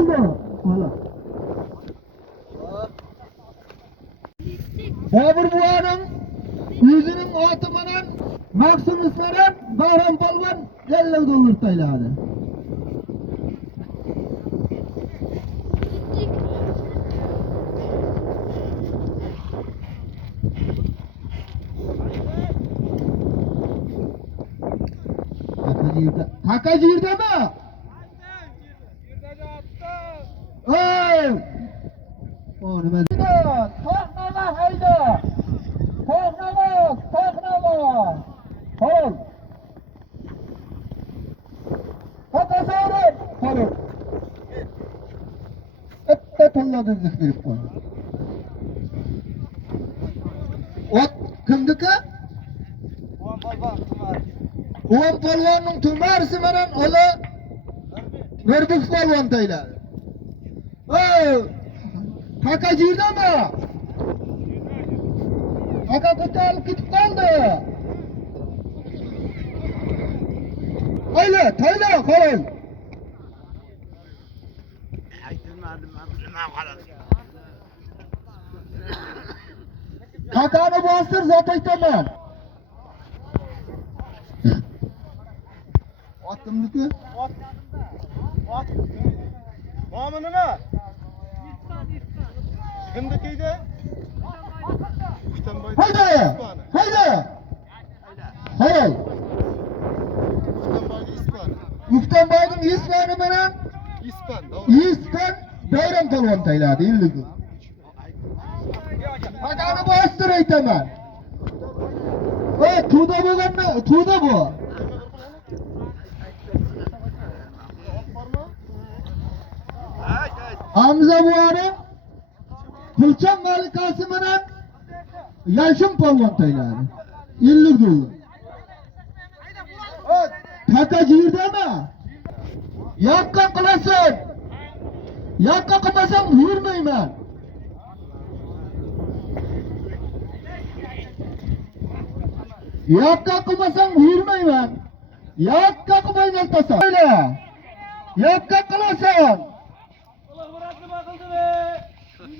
oldu? Hala. Babur buvanın yüzünün atımının Maksimusların Bahram Palvan 50 dolar tayladı. Kakacı yerde mi? Onu ben... Tohnama hayda! Tohnama! Tohnama! Hol! Kakasarın! Hol! Ette tolladı zıkırıp koy. Ot kimdiki? Oğan palvanın tümarsı menen ola Verbuf palvan tayladı. Kaka jirde mi? Kaka kutu alıp gitip kaldı. Hayla, tayla, kolay. Kakanı bastır zaten tamam. At kimdiki? At. Muamını ne? Kimdikiydi? Haydi! Haydi! Haydi! Müften Baydım İspan'ı menen? İspan Bayram Palvan tayladı, illik. Kakanı bastır eytemen. Tuğda bu ganna, tuğda bu. Hamza buanın Kılçan Malikası menen Yaşım Palvan tayladı. İllik dolu. Kaka jirde mi? Yakka kılasın. Yakka kımasam vurmayman. Yakka kımasam vurmayman. Yakka kımayman tasam. Öyle. Yakka kılasın.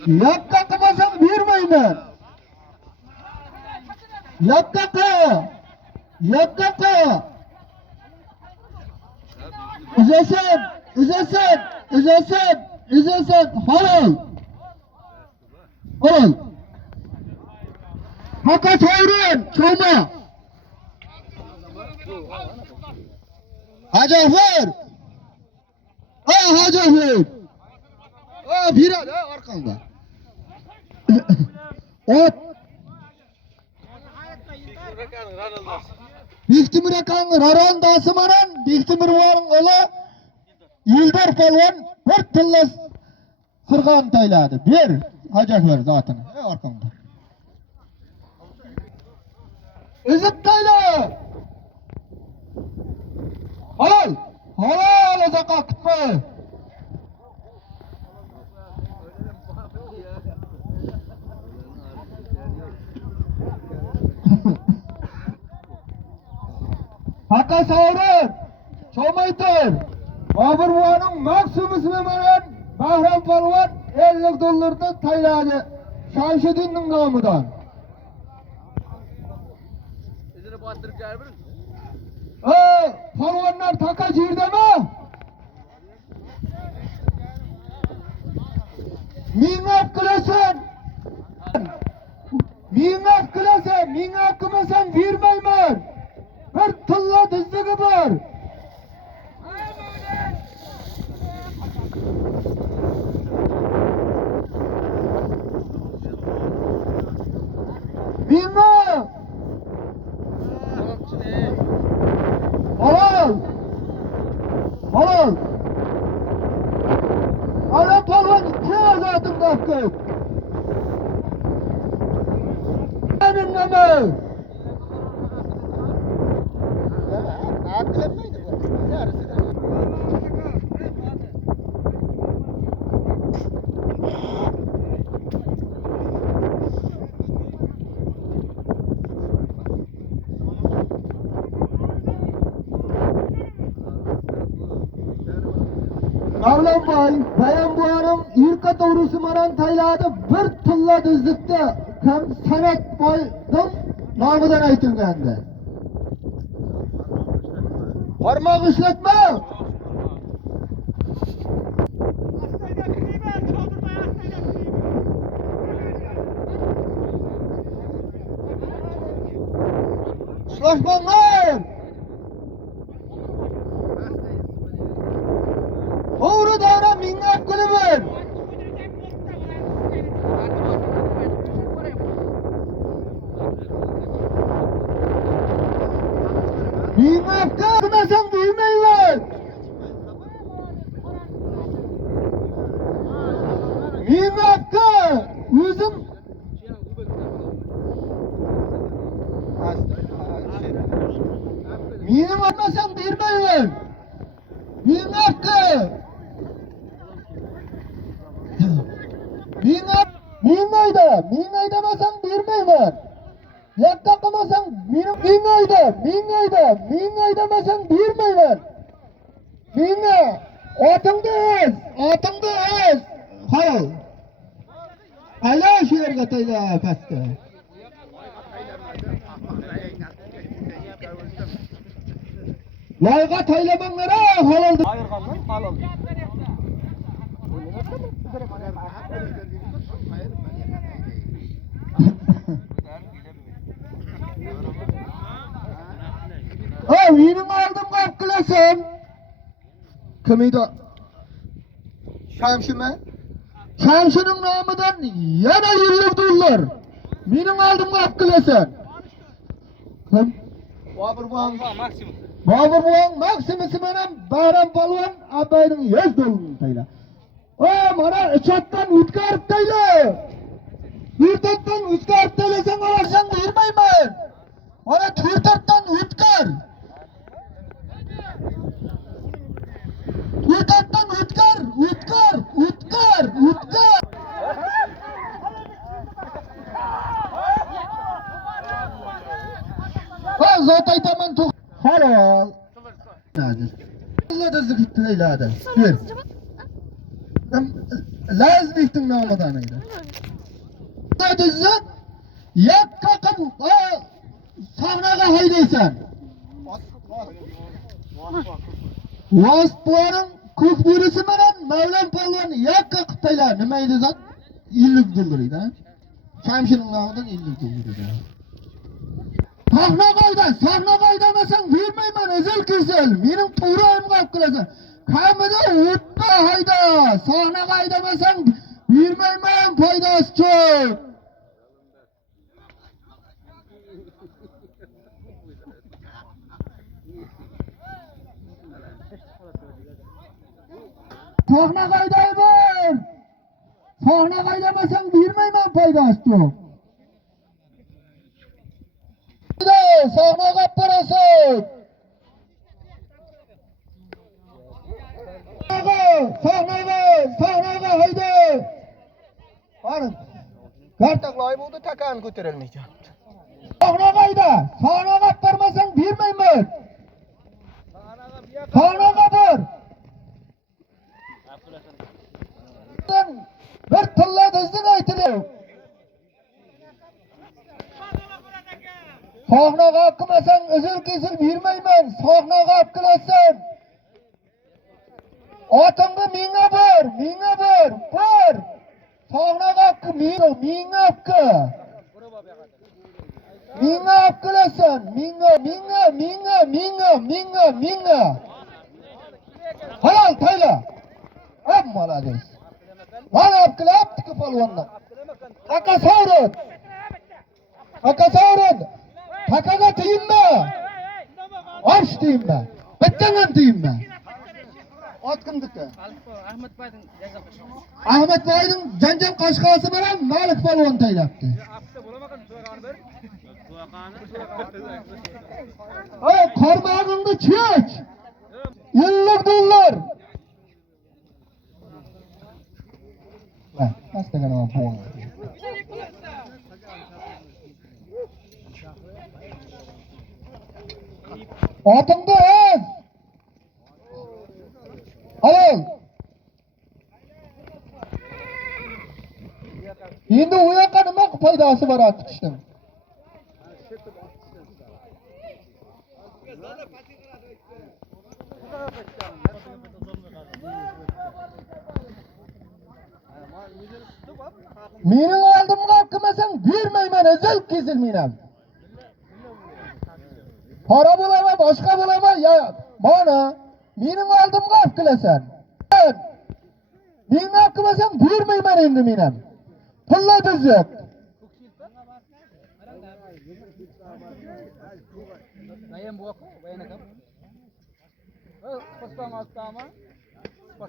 Yakka kımasam vurmayman. Yakka kı. Yakka kı. Üzesin, üzesin, üzesin, üzesin, halal. Halal. Haka çağırın, çoğma. Hacafır. Hacafır. Bir an, arkanda. Ot. Bihtimir akan raran dasımaran, Bihtimir varın ola, Yıldar Palvan bir tıllas sırgan tayladı. Bir hacaklar zatını. Arkamda. Üzüp tayla. Halal. Halal azaka kıtma. Haka sağırın, çoğmaytır. Babur buanın Maksimus menen Bahram Palvan 50 dolarda tayladı. Şamşedin'in namıdan. Ezini bastırıp cahil birin. Palvanlar taka jirde mi? Miğaf kılasın. Miğaf kılasın. Miğaf kımasan vermeymen. Bir tılla dizligi var. Miğaf. Halal. Halal. Halal palvan iki azatım kapkı. Benim neme. Akıllanmaydı bu. Yarısı da. Avlanbay, bayan buarım ilka doğrusu maran tayladı bir tilla düzlükte hem sanat boydum namıdan aytılganda. Parmak işletme. Slaşmanlar. Doğru davra minnak kulübün. Minnakka kımasam duymayın. Minnakka özüm. Minim atmasam vermeyin. Minnakka. Mingayda masam vermeyin. Yakka kımasam mingayda masam vermeyin. Minga, atımda ez. Hayır. Ala şiir katayla pastı. Layga taylamanlara halal. Hayır kalmam, halal. Benim aldım kapkılasın. Kimiydi? Şamşı mı? Şamşı'nın namıdan yana yürüdüler. Benim aldım kapkılasın. Kim? Babur Boğan Maksimisi benim Bayram Palvan abayının yüz dolunu tayla. Mana içattan ütkarıp tayla. Türtattan ütkarıp tayla sen olarsan vermeymen. Mana Türtattan ütkar. Türtattan ütkar. Zat aytaman tu. Halal. Allah da zikir tayladı. Ver. Lazmiktin namadan ayda. Zat yakka kapı sahnaga haydaysan. Vastbuarın kök birisi menen Mevlam Palvan yakka kıtayla nimaydı zat? İllik dolduruydu ha. Şamşının namadan illik dolduruydu. Sahna kaydamasan vermeymen özel güzel. Benim tuğrayım kapkılasın. Kamıda utma hayda. Sahna kaydamasan vermeymen faydası çok. Sahna kaydayı var. Sahna kaydamasan vermeymen faydası çok. Sahna kapparası. Sahnaga haydi. Hanım. Kartaklay buldu takan götürülmeyecek. Sahna kayda. Sahna kapparmasan vermeymen. Sahna kapır. Bir tilla düzlük aytılıyor. Sahnaga akımasan özür kesil vermeymen. Sahnaga akılasın. Atımda minga bir. Sahnaga akı minga akı. Minga akılasın. Minga. Halal tayla. Amma lades. Bana akıla aptıkı palvanla. Akasavurun. Takaga tiyinme. Arş tiyinme. Bettengan tiyinme. At kimdiki? Ahmet Bay'ın Janjan Kaşkası bilen Malik Palvan taylaptı. Karmağında çek. Yıllık dollar. Hasta kanama puan. Atımda ez. Alın. Endi u yoqqa nima foydasi bor atishning? Mening oldimga qilmasang bermayman, ezil kesilmayman. Para bo'lama, boshqa bo'lama, ya mana mening oldimga olib kelasan. Menga qilmasang bermayman endi men ham. Pulla dizib.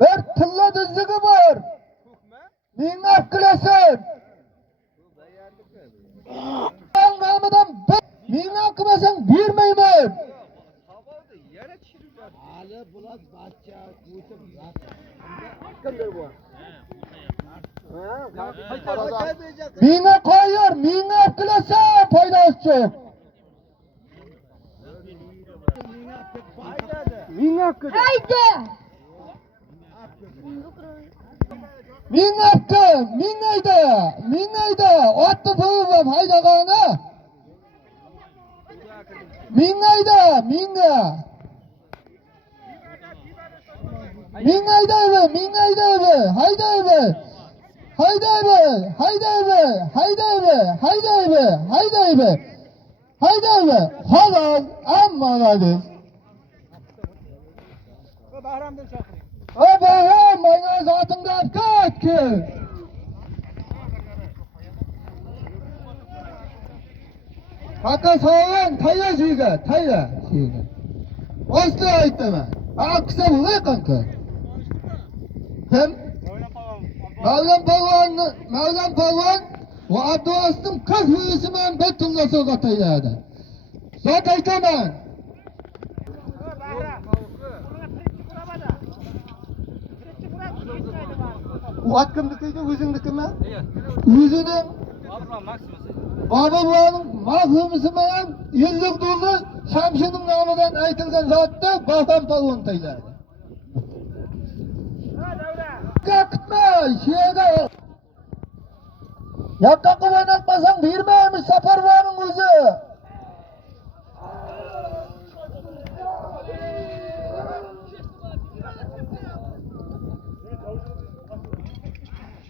Bir tilla dizigi bor. Menga olib kelasan. Nomidan menga qilmasang bermayman. Ali bulat bachcha o'tib kimdir bu? Menga qo'yir, menga olib kelasan, foydasi yo'q. Menga Haydi. Mingayda, otni bo'g'ib haydag'ani. Mingayda. Haydaybe. Halal, amma halal. Bahramdan chaqiring. Bahram, mana zotingga olib ketki. Haqa so'ying, tayyor suyga, tayyor suyga. Osli aytaman. Aqsa bo'lay qanqa. Kim? Mavlon polvon va Abduvostim qiz uyisiman betunla so'ga tayladi. Zot aytaman. U at kimnikiydi, o'zingnikimi? O'zining Bababoning mahlumisimi ham 50 dollar Shamshining nomidan aytilgan zotda Bahram polvon tayladi. Kutma, shega. Yakka qilmayapsan, bermaymiz safarvoning o'zi.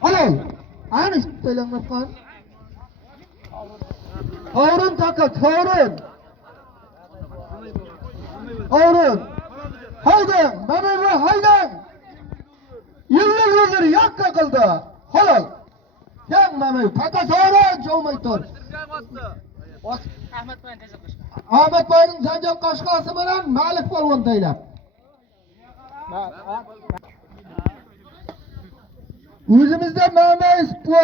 Halol, ani to'langan. Orun takat, orun. Haydang, mana haydang. Yillar o'zir yakka qildi. Halol. Yang mana takat orun jo'may tur. Ahmet Bay'ın Zanjal Qashqasi bilan Malik polvon taylab. O'zimizda Mamayis bu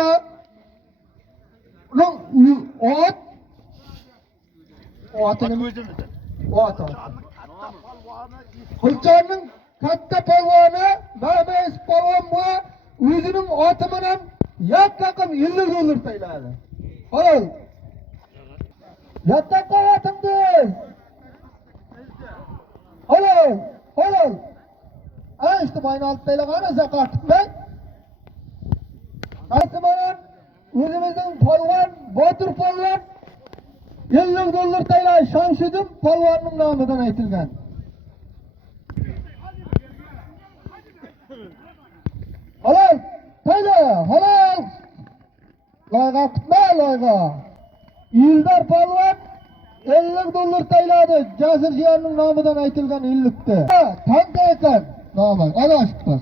Qulchonning katta polvoni Mamayis polvon bu o'zining oti bilan yakka qilib 50 dollar tayladi. Halol. Yatta qo'yatingiz. Halol. İşte bayna olib taylagani zakot tutmay. Asmanan o'zimizning polvon, Botir polvon 50 dollar tayladi. Shamshiddin polvonning nomidan aytilgan. Halol, tayla, halol. Loyga tutma, loyga. Yildar polvon 50 dollar tayladi. Jasir jiyanning nomidan aytilgan 50'ti. Tanka ekan. Nomi, ana chiqdi.